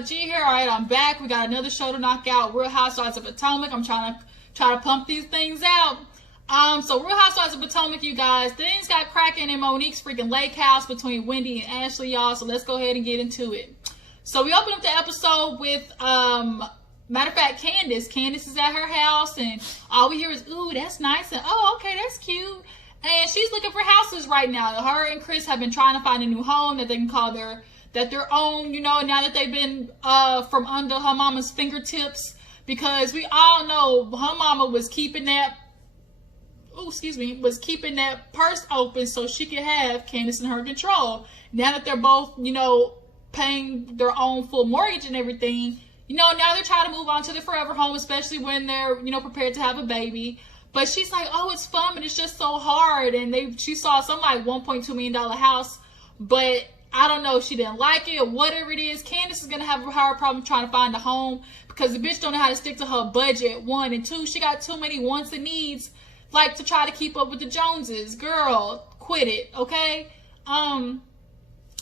G here. All right, I'm back. We got another show to knock out. Real Housewives of Potomac. I'm trying to pump these things out. So Real Housewives of Potomac, you guys. Things got cracking in Monique's freaking lake house between Wendy and Ashley, y'all. So let's go ahead and get into it. So we open up the episode with, matter of fact, Candace. Candace is at her house, and all we hear is, ooh, that's nice, and oh, okay, that's cute. And she's looking for houses right now. Her and Chris have been trying to find a new home that they can call their own, you know, now that they've been from under her mama's fingertips, because we all know her mama was keeping that purse open so she could have Candace in her control. Now that they're both, you know, paying their own full mortgage and everything, you know, now they're trying to move on to the forever home, especially when they're, you know, prepared to have a baby. But she's like, oh, it's fun, but it's just so hard. And she saw some like $1.2 million house, but I don't know if she didn't like it or whatever it is. Candace is going to have a hard problem trying to find a home because the bitch don't know how to stick to her budget, one. And two, she got too many wants and needs, like, to try to keep up with the Joneses. Girl, quit it, okay?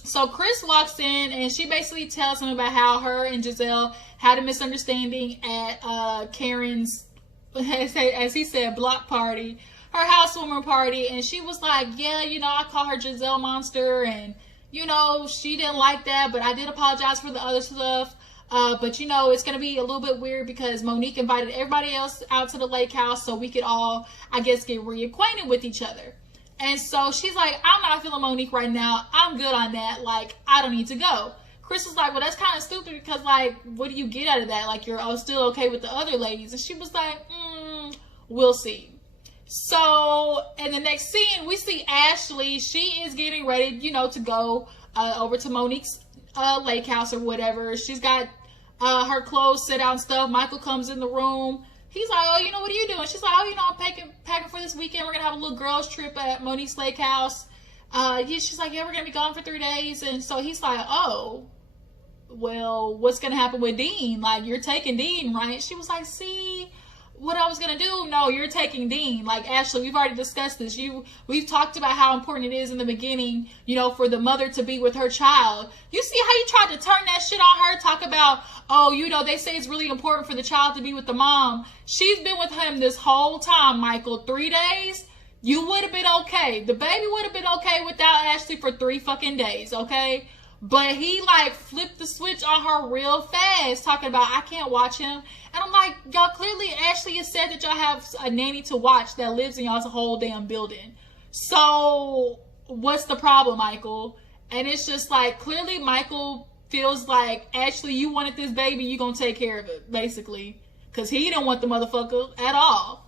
So Chris walks in and she basically tells him about how her and Giselle had a misunderstanding at Karen's, as he said, block party, her housewarming party. And she was like, yeah, you know, I call her Giselle Monster, and you know, she didn't like that, but I did apologize for the other stuff. But, you know, it's going to be a little bit weird because Monique invited everybody else out to the lake house so we could all, I guess, get reacquainted with each other. And so she's like, I'm not feeling Monique right now. I'm good on that. Like, I don't need to go. Chris was like, well, that's kind of stupid because, like, what do you get out of that? Like, you're still okay with the other ladies. And she was like, we'll see. So, in the next scene, we see Ashley. She is getting ready, you know, to go over to Monique's lake house or whatever. She's got her clothes set out and stuff. Michael comes in the room. He's like, oh, you know, what are you doing? She's like, oh, you know, I'm packing for this weekend. We're going to have a little girls trip at Monique's lake house. She's like, yeah, we're going to be gone for 3 days. And so he's like, oh, well, what's going to happen with Dean? Like, you're taking Dean, right? She was like, see what I was going to do? No, you're taking Dean. Like, Ashley, we've already discussed this. We've talked about how important it is in the beginning, you know, for the mother to be with her child. You see how you tried to turn that shit on her? Talk about, oh, you know, they say it's really important for the child to be with the mom. She's been with him this whole time, Michael. 3 days? You would have been okay. The baby would have been okay without Ashley for 3 fucking days, okay? But he, like, flipped the switch on her real fast, talking about, I can't watch him. And I'm like, y'all, clearly Ashley has said that y'all have a nanny to watch that lives in y'all's whole damn building. So, what's the problem, Michael? And it's just like, clearly Michael feels like, Ashley, you wanted this baby, you gonna take care of it, basically. Because he didn't want the motherfucker at all.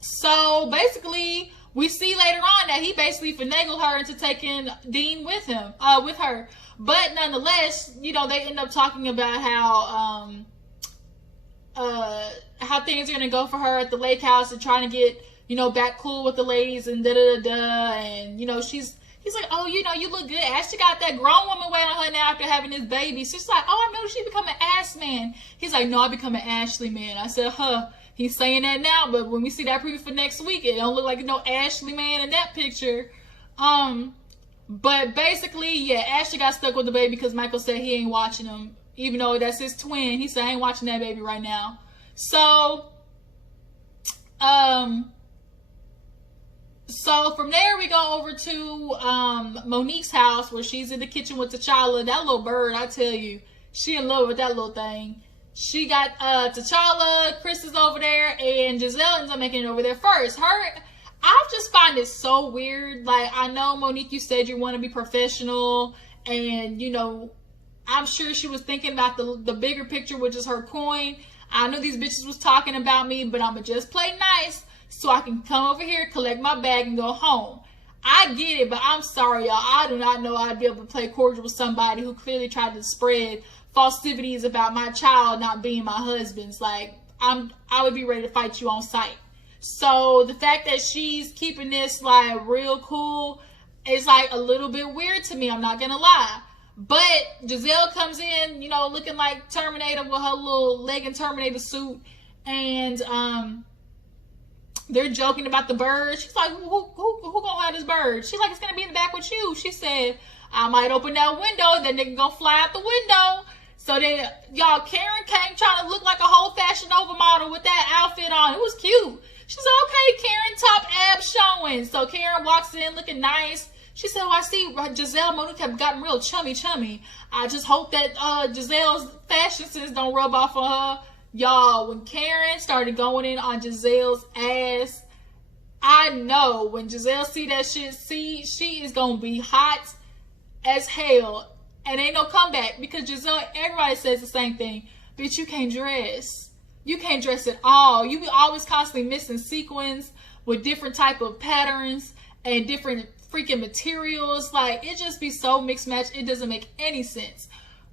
So, basically, we see later on that he basically finagled her into taking Dean with him, with her. But nonetheless, you know, they end up talking about how things are gonna go for her at the lake house and trying to get, you know, back cool with the ladies and and you know, he's like, oh, you know, you look good. Ashley got that grown woman waiting on her now after having this baby. So she's like, oh, I know she become an ass man. He's like, no, I become an Ashley man. I said, huh. He's saying that now, but when we see that preview for next week, it don't look like no Ashley man in that picture. But basically, yeah, Ashley got stuck with the baby because Michael said he ain't watching him, even though that's his twin. He said, I ain't watching that baby right now. So from there, we go over to Monique's house where she's in the kitchen with T'Challa. That little bird, I tell you, she in love with that little thing. She got T'Challa, Chris is over there, and Giselle ends up making it over there first. I just find it so weird. Like, I know, Monique, you said you want to be professional, and, you know, I'm sure she was thinking about the bigger picture, which is her coin. I know these bitches was talking about me, but I'm going to just play nice so I can come over here, collect my bag, and go home. I get it, but I'm sorry, y'all. I do not know I'd be able to play cordial with somebody who clearly tried to spread festivities about my child not being my husband's. Like, I would be ready to fight you on sight. So the fact that she's keeping this like real cool is like a little bit weird to me, I'm not gonna lie. But Giselle comes in, you know, looking like Terminator with her little legging Terminator suit, and they're joking about the bird. She's like, who gonna have this bird? She's like, it's gonna be in the back with you. She said, I might open that window, that nigga gonna fly out the window. So then, y'all, Karen came trying to look like a whole Fashion Nova model with that outfit on. It was cute. She said, okay, Karen, top abs showing. So Karen walks in looking nice. She said, oh, I see Giselle Monique have gotten real chummy. I just hope that Giselle's fashion sense don't rub off on her. Y'all, when Karen started going in on Giselle's ass, I know when Giselle see that shit, she is going to be hot as hell. And ain't no comeback, because Giselle, everybody says the same thing. Bitch, you can't dress. You can't dress at all. You be always constantly missing sequins with different type of patterns and different freaking materials. Like, it just be so mixed match. It doesn't make any sense.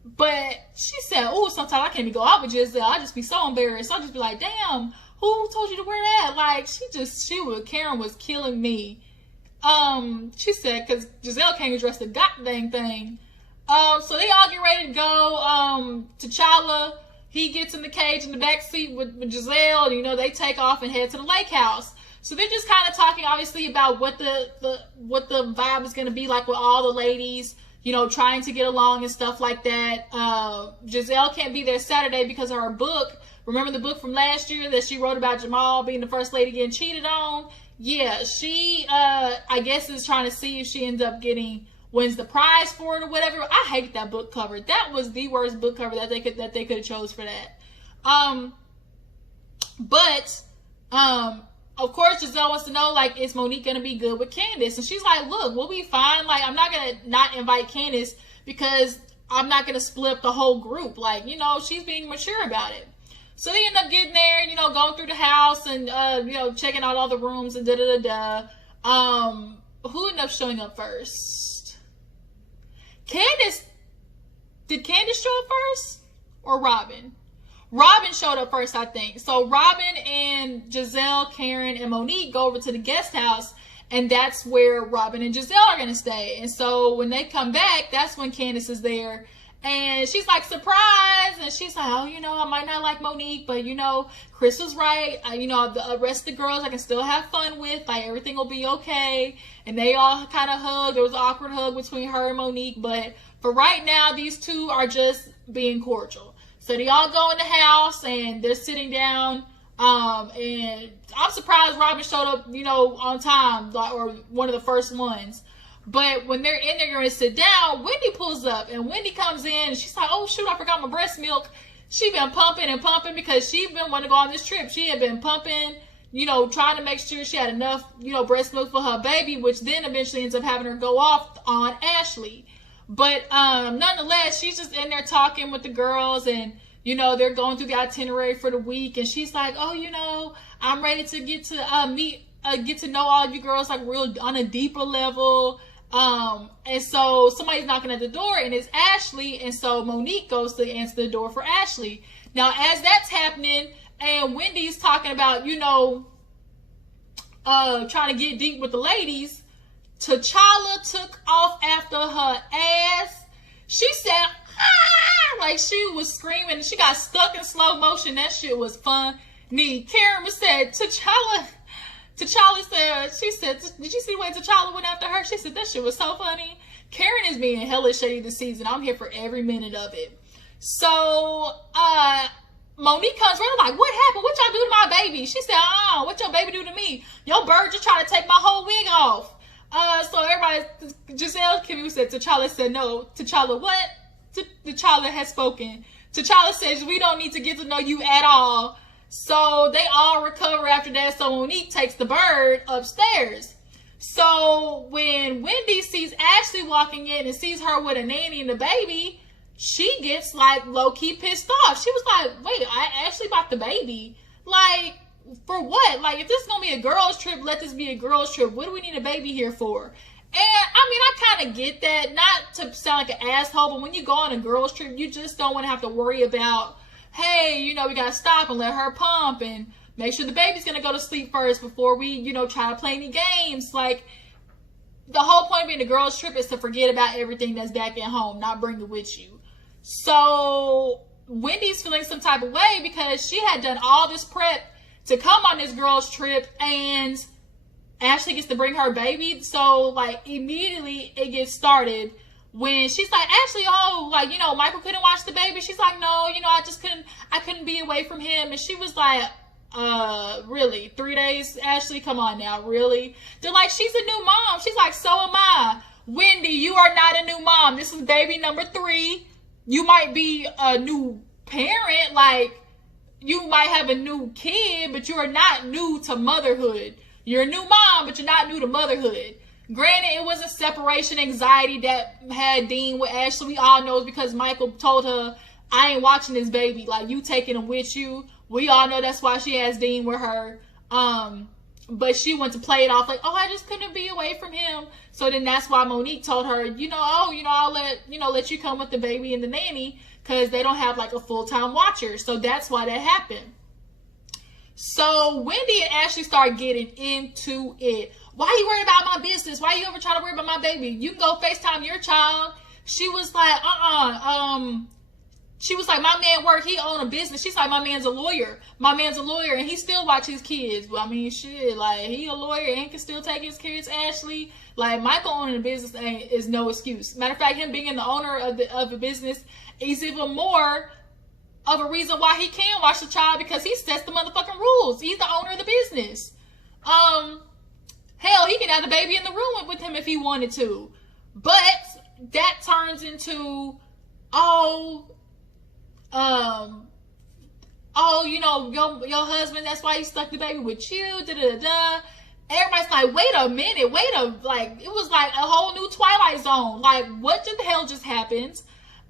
But she said, oh, sometimes I can't even go out with Giselle. I just be so embarrassed. I'll just be like, damn, who told you to wear that? Like, Karen was killing me. She said, because Giselle can't even dress the goddamn thing. So they all get ready to go. T'Challa, he gets in the cage in the back seat with Giselle. You know, they take off and head to the lake house. So they're just kind of talking, obviously, about what the vibe is going to be like with all the ladies, you know, trying to get along and stuff like that. Giselle can't be there Saturday because of her book. Remember the book from last year that she wrote about Jamal being the first lady getting cheated on? Yeah, she, I guess, is trying to see if she ends up wins the prize for it or whatever. I hated that book cover. That was the worst book cover that they could have chose for that. Of course, Giselle wants to know, like, is Monique gonna be good with Candace? And she's like, look, we'll be fine. Like, I'm not gonna not invite Candace because I'm not gonna split up the whole group. Like, you know, she's being mature about it. So they end up getting there, you know, going through the house and you know, checking out all the rooms and who ended up showing up first? Candace. Did Candace show up first? Or Robin? Robin showed up first, I think. So Robin and Giselle, Karen, and Monique go over to the guest house, and that's where Robin and Giselle are going to stay. And so when they come back, that's when Candace is there. And she's like, surprise! And she's like, oh, you know, I might not like Monique, but, you know, Chris was right. You know, the rest of the girls I can still have fun with. Like, everything will be okay. And they all kind of hugged. There was an awkward hug between her and Monique. But for right now, these two are just being cordial. So they all go in the house, and they're sitting down. And I'm surprised Robin showed up, you know, on time, or one of the first ones. But when they're in there going to sit down, Wendy pulls up, and Wendy comes in, and she's like, oh, shoot, I forgot my breast milk. She been pumping and pumping because she been wanting to go on this trip. She had been pumping, you know, trying to make sure she had enough, you know, breast milk for her baby, which then eventually ends up having her go off on Ashley. But nonetheless, she's just in there talking with the girls, and, you know, they're going through the itinerary for the week, and she's like, oh, you know, I'm ready to get to know all of you girls, like, real on a deeper level. And so somebody's knocking at the door, and it's Ashley, and so Monique goes to answer the door for Ashley. Now, as that's happening, and Wendy's talking about, you know, trying to get deep with the ladies, T'Challa took off after her ass. She said, ah! Like, she was screaming, and she got stuck in slow motion. That shit was funny. Karen said, T'Challa said, she said, did you see the way T'Challa went after her? She said, that shit was so funny. Karen is being hella shady this season. I'm here for every minute of it. So, Monique comes running like, what happened? What y'all do to my baby? She said, oh, what your baby do to me? Your bird just tried to take my whole wig off. So everybody, Giselle Kimmy said, T'Challa said, no. T'Challa, what? T'Challa has spoken. T'Challa says, we don't need to get to know you at all. So they all recover after that. So Monique takes the bird upstairs. So when Wendy sees Ashley walking in and sees her with a nanny and the baby, she gets like low-key pissed off. She was like, wait, I Ashley bought the baby. Like, for what? Like, if this is going to be a girls trip, let this be a girls trip. What do we need a baby here for? And I mean, I kind of get that. Not to sound like an asshole, but when you go on a girls trip, you just don't want to have to worry about, hey, you know, we got to stop and let her pump and make sure the baby's going to go to sleep first before we, you know, try to play any games. Like, the whole point of being a girls trip is to forget about everything that's back at home, not bring it with you. So Wendy's feeling some type of way because she had done all this prep to come on this girls trip, and Ashley gets to bring her baby. So, like, immediately it gets started when she's like, Ashley, oh, like, you know, Michael couldn't watch the baby. She's like, no, you know, I couldn't be away from him. And she was like, really? 3 days, Ashley? Come on now, really? They're like, she's a new mom. She's like, so am I. Wendy, you are not a new mom. This is baby number 3. You might be a new parent, like, you might have a new kid, but you are not new to motherhood. You're a new mom, but you're not new to motherhood. Granted, it was a separation anxiety that had Dean with Ashley. We all know it's because Michael told her, I ain't watching this baby. Like, you taking him with you. We all know that's why she has Dean with her. But she went to play it off like, oh, I just couldn't be away from him. So then that's why Monique told her, I'll let you come with the baby and the nanny, because they don't have like a full-time watcher. So that's why that happened. So Wendy and Ashley start getting into it. Why are you worried about my business? Why are you ever trying to worry about my baby? You can go FaceTime your child. She was like, she was like, my man work, he own a business. She's like, my man's a lawyer. My man's a lawyer and he still watch his kids. Well, I mean, shit, like, he a lawyer and can still take his kids, Ashley. Like, Michael owning a business is no excuse. Matter of fact, him being the owner of a business is even more of a reason why he can watch the child, because he sets the motherfucking rules. He's the owner of the business. Hell, he can have the baby in the room with him if he wanted to. But that turns into, your husband, that's why he stuck the baby with you, da-da-da-da. Everybody's like, wait a minute, it was like a whole new Twilight Zone. Like, what the hell just happened?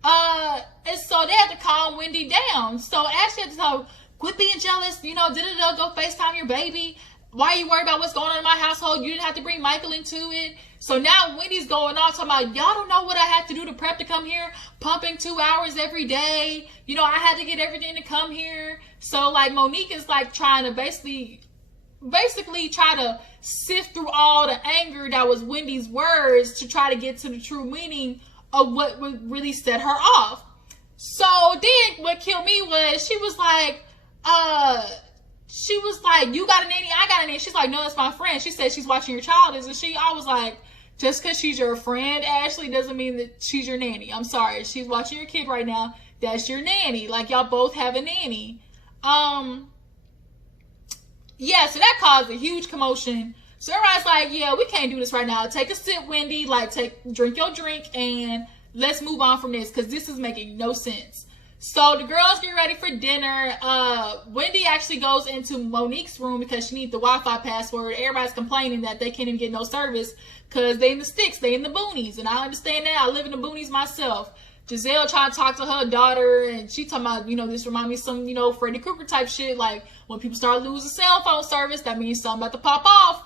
And so they had to calm Wendy down. So Ashley had to tell her, quit being jealous, da-da-da, go FaceTime your baby. Why are you worried about what's going on in my household? You didn't have to bring Michael into it. So now Wendy's going on talking about, y'all don't know what I had to do to prep to come here, pumping 2 hours every day. I had to get everything to come here. So like Monique is like trying to basically try to sift through all the anger that was Wendy's words to try to get to the true meaning of what would really set her off. So then what killed me was she was like, you got a nanny, I got a nanny. She's like, no, that's my friend. She said she's watching your child, isn't she? I was like, just because she's your friend, Ashley, doesn't mean that she's your nanny. I'm sorry. She's watching your kid right now. That's your nanny. Like, y'all both have a nanny. Yeah, so that caused a huge commotion. So everybody's like, yeah, we can't do this right now. Take a sip, Wendy. Like, drink your drink and let's move on from this, because this is making no sense. So the girls get ready for dinner. Wendy actually goes into Monique's room because she needs the Wi-Fi password. Everybody's complaining that they can't even get no service because they in the sticks, they in the boonies. And I understand that. I live in the boonies myself. Giselle trying to talk to her daughter, and she talking about, this reminds me of some, Freddy Krueger type shit. Like, when people start losing cell phone service, that means something about to pop off.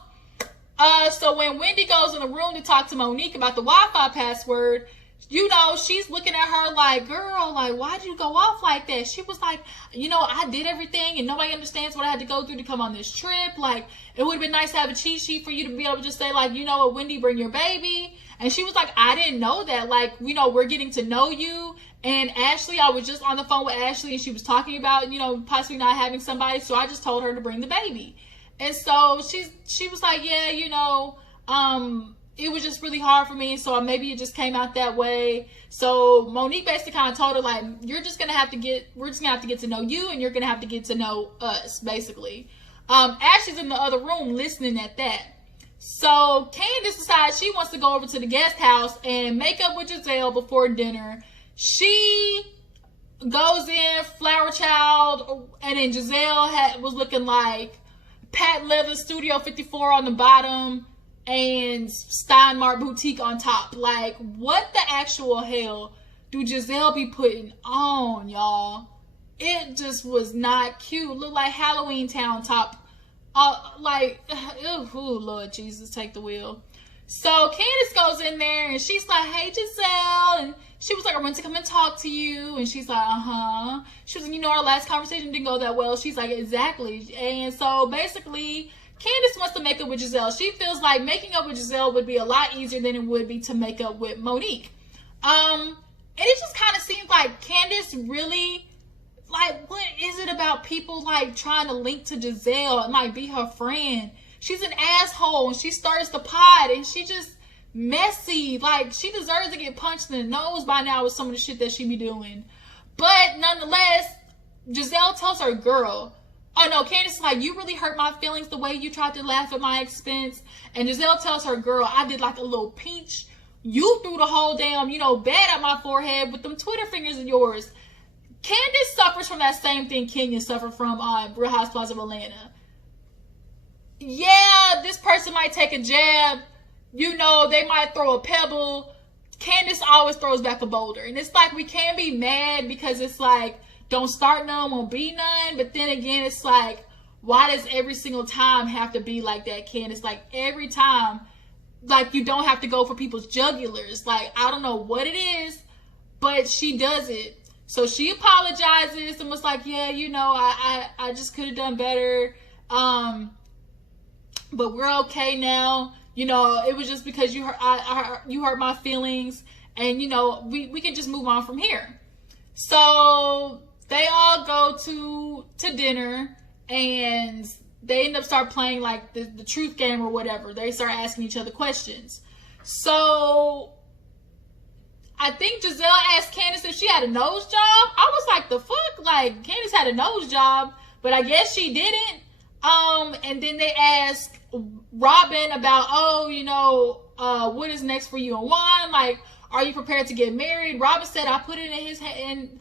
So when Wendy goes in the room to talk to Monique about the Wi-Fi password, she's looking at her like, girl, like, why did you go off like that? She was like, I did everything and nobody understands what I had to go through to come on this trip. Like, it would have been nice to have a cheat sheet for you to be able to just say, like, you know what, Wendy, bring your baby. And she was like, I didn't know that. Like, we're getting to know you. And Ashley, I was just on the phone with Ashley and she was talking about, possibly not having somebody. So I just told her to bring the baby. And so she was like, yeah, it was just really hard for me, so maybe it just came out that way. So Monique basically kind of told her, like, we're just gonna have to get to know you, and you're gonna have to get to know us, basically. Ashley's in the other room listening at that. So Candace decides she wants to go over to the guest house and make up with Giselle before dinner. She goes in, flower child, and then Giselle was looking like patent leather Studio 54 on the bottom and Steinmart boutique on top. Like, what the actual hell do Giselle be putting on, y'all? It just was not cute. Looked like Halloween Town top. Oh, Lord Jesus, take the wheel. So Candace goes in there and she's like, hey, Giselle. And she was like, I want to come and talk to you. And she's like, uh-huh. She was like, our last conversation didn't go that well. She's like, exactly. And so basically, Candace wants to make up with Giselle. She feels like making up with Giselle would be a lot easier than it would be to make up with Monique. And it just kind of seems like Candace really, like, what is it about people, like, trying to link to Giselle and, like, be her friend? She's an asshole, and she starts the pod, and she just messy. Like, she deserves to get punched in the nose by now with some of the shit that she be doing. But nonetheless, Giselle tells her girl, oh no, Candace is like, you really hurt my feelings the way you tried to laugh at my expense. And Giselle tells her girl, I did like a little peach. You threw the whole damn, bed at my forehead with them Twitter fingers of yours. Candace suffers from that same thing Kenya suffered from Real Housewives of Atlanta. Yeah, this person might take a jab. They might throw a pebble. Candace always throws back a boulder. And it's like, we can't be mad because it's like, don't start none, won't be none. But then again, it's like, why does every single time have to be like that, Candace? Like, every time, like, you don't have to go for people's jugulars. Like, I don't know what it is, but she does it. So she apologizes and was like, yeah, I just could have done better. But we're okay now. It was just because you hurt my feelings, and we can just move on from here. So they all go to dinner, and they end up start playing like the truth game or whatever. They start asking each other questions. So I think Giselle asked Candace if she had a nose job. I was like, the fuck? Like, Candace had a nose job, but I guess she didn't. And then they asked Robin about, what is next for you and Juan? Like, are you prepared to get married? Robin said, I put it in his head and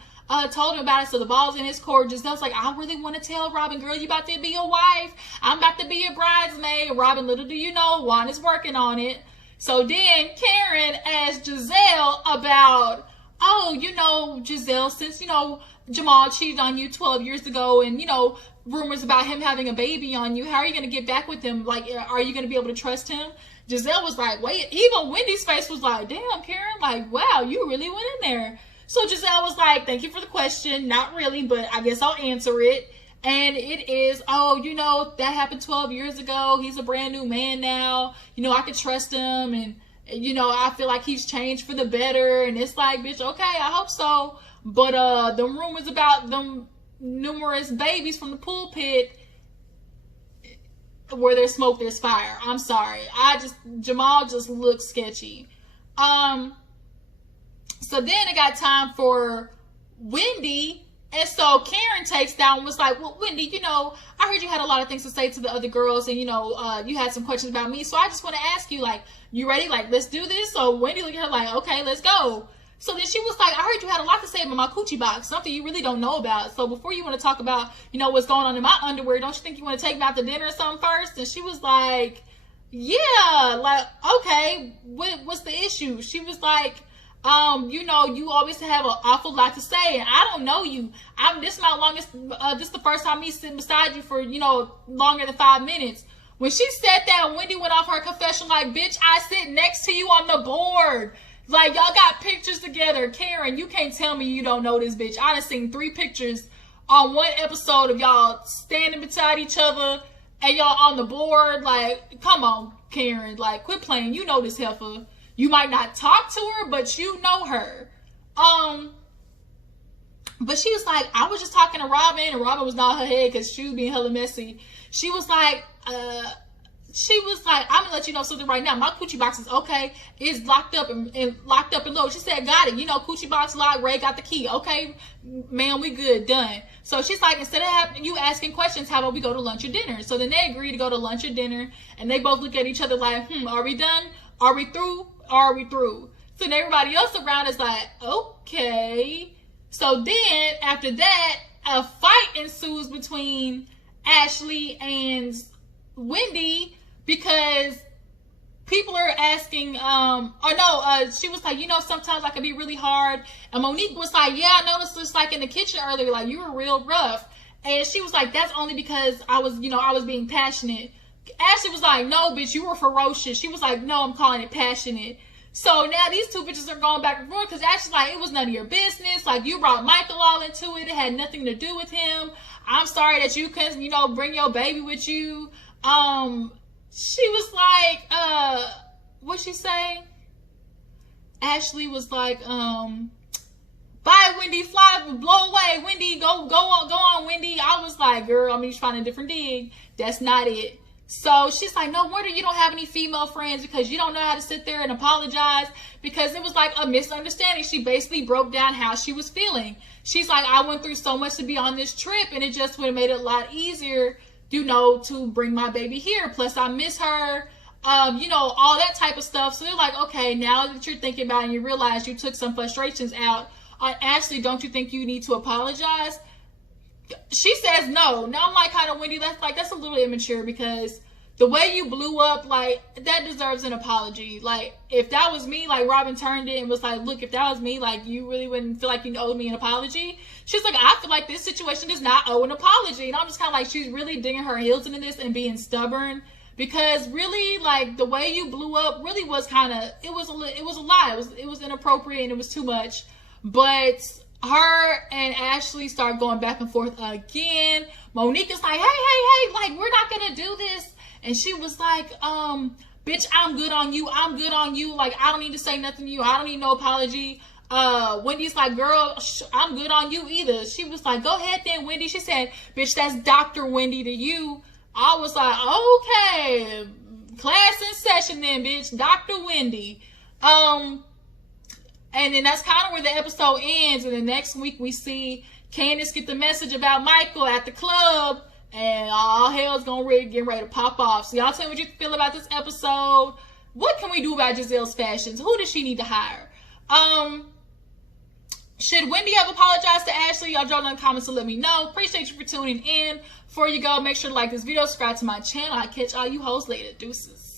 told him about it, so the ball's in his court. Giselle's like, I really want to tell Robin, girl, you about to be a wife. I'm about to be a bridesmaid. Robin, little do you know, Juan is working on it. So then Karen asked Giselle about, Giselle, since, Jamal cheated on you 12 years ago and, rumors about him having a baby on you, how are you going to get back with him? Like, are you going to be able to trust him? Giselle was like, wait, even Wendy's face was like, damn, Karen, like, wow, you really went in there. So Giselle was like, thank you for the question. Not really, but I guess I'll answer it. And it is, that happened 12 years ago. He's a brand new man now. I can trust him. And, I feel like he's changed for the better. And it's like, bitch, okay, I hope so. But the rumors about them numerous babies from the pulpit, where there's smoke, there's fire. I'm sorry. Jamal just looks sketchy. So then it got time for Wendy. And so Karen takes down and was like, well, Wendy, I heard you had a lot of things to say to the other girls, and, you had some questions about me. So I just want to ask you, like, you ready? Like, let's do this. So Wendy looked at her like, okay, let's go. So then she was like, I heard you had a lot to say about my coochie box, something you really don't know about. So before you want to talk about, what's going on in my underwear, don't you think you want to take me out to dinner or something first? And she was like, yeah, like, okay, what's the issue? She was like, you always have an awful lot to say, and I don't know you. This is my longest, this is the first time me sitting beside you for, longer than 5 minutes. When she said that, Wendy went off her confession like, bitch, I sit next to you on the board. Like, y'all got pictures together. Karen, you can't tell me you don't know this bitch. I done seen 3 pictures on one episode of y'all standing beside each other and y'all on the board. Like, come on, Karen. Like, quit playing. You know this heifer. You might not talk to her, but you know her. But she was like, I was just talking to Robin, and Robin was nodding her head because she was being hella messy. She was like, I'm gonna let you know something right now. My coochie box is okay. It's locked up and loaded. She said, got it. Coochie box locked. Ray got the key. Okay, man, we good. Done. So she's like, instead of you asking questions, how about we go to lunch or dinner? So then they agree to go to lunch or dinner, and they both look at each other like, are we done? Are we through? Are we through? So then everybody else around is like, okay. So then after that, a fight ensues between Ashley and Wendy, because people are asking, she was like, sometimes I can be really hard. And Monique was like, yeah, I noticed this like in the kitchen earlier, like you were real rough. And she was like, that's only because I was being passionate. Ashley was like, no, bitch, you were ferocious. She was like, no, I'm calling it passionate. So now these two bitches are going back and forth because Ashley's like, it was none of your business. Like, you brought Michael all into it. It had nothing to do with him. I'm sorry that you couldn't, bring your baby with you. She was like, what'd she say? Ashley was like, bye, Wendy, fly, blow away, Wendy, go on, Wendy. I was like, girl, I'm just finding a different dig. That's not it. So she's like, no wonder you don't have any female friends, because you don't know how to sit there and apologize, because it was like a misunderstanding. She basically broke down how she was feeling. She's like, I went through so much to be on this trip, and it just would have made it a lot easier, you know, to bring my baby here. Plus I miss her, you know, all that type of stuff. So they're like, okay, now that you're thinking about it and you realize you took some frustrations out on Ashley, don't you think you need to apologize? She says no. Now I'm like, kind of, Wendy, that's a little immature, because the way you blew up, like, that deserves an apology. Like, if that was me, like, Robin turned it and was like, look, if that was me, like, you really wouldn't feel like you owed me an apology. She's like, I feel like this situation does not owe an apology. And I'm just kind of like, she's really digging her heels into this and being stubborn, because really, like, the way you blew up really was kind of, it was a lie. It was inappropriate, and it was too much. But her and Ashley start going back and forth again. Monique is like, hey, like, we're not gonna do this. And she was like, bitch, I'm good on you. I'm good on you. Like, I don't need to say nothing to you. I don't need no apology. Wendy's like, girl, I'm good on you either. She was like, go ahead then, Wendy. She said, bitch, that's Dr. Wendy to you. I was like, okay, class in session then, bitch. Dr. Wendy. And then that's kind of where the episode ends. And the next week we see Candace get the message about Michael at the club, and all hell's gonna get ready to pop off. So y'all tell me what you feel about this episode. What can we do about Giselle's fashions? Who does she need to hire? Should Wendy have apologized to Ashley? Y'all drop down in the comments to let me know. Appreciate you for tuning in. Before you go, make sure to like this video, subscribe to my channel. I'll catch all you hoes later. Deuces.